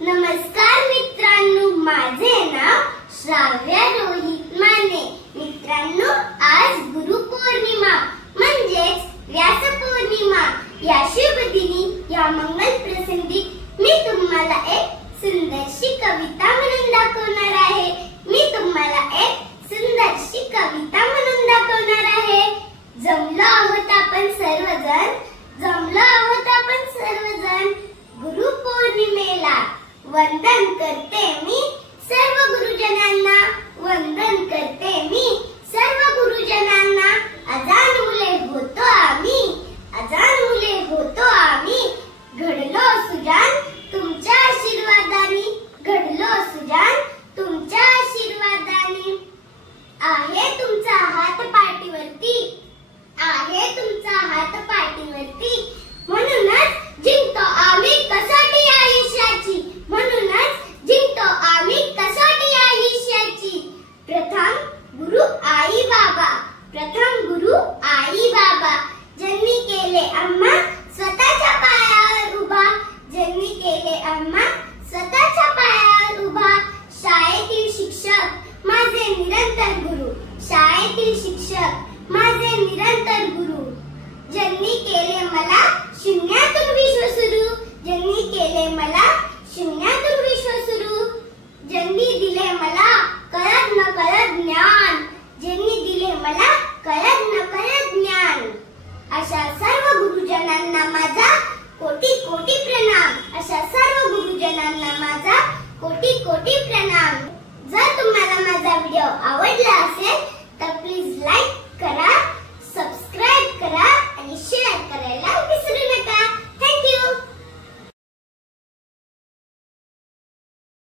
नमस्कार मित्रांनो, माझे नाव श्राव्या रोहित माने। मित्रांनो, आज गुरुपौर्णिमा म्हणजेच व्यास पौर्णिमा या शुभ दिनी या मंगल प्रसंगी मी तुम्हाला एक सुंदरशी कविता म्हणून दाखवणार आहे। जमलो आहोत आपण सर्वजण गुरुपौर्णिमेला। वंदन करते मी सर्व गुरुजनांना, अजान मुले होतो आम्ही, घडलो सुजान तुमच्या आशीर्वादाने। आहे तुमचा हात पाठीवरती, म्हणूनच जिंकतो आम्ही कसोटी आयुष्याची। प्रथम गुरु आई बाबा ज्यांनी केले आम्हा स्वतःच्या पायावर उभा। शाळेतील शिक्षक माझे निरंतर गुरु, ज्यांनी केले मला शून्यातून विश्व सुरू, ज्यांनी दिले मला कळत नकळत ज्ञान। अशा सर्व गुरुजनांना माझा कोटी कोटी प्रणाम। जर तुम्हाला माझा व्हिडिओ आवडला असेल तर प्लीज लाईक करा,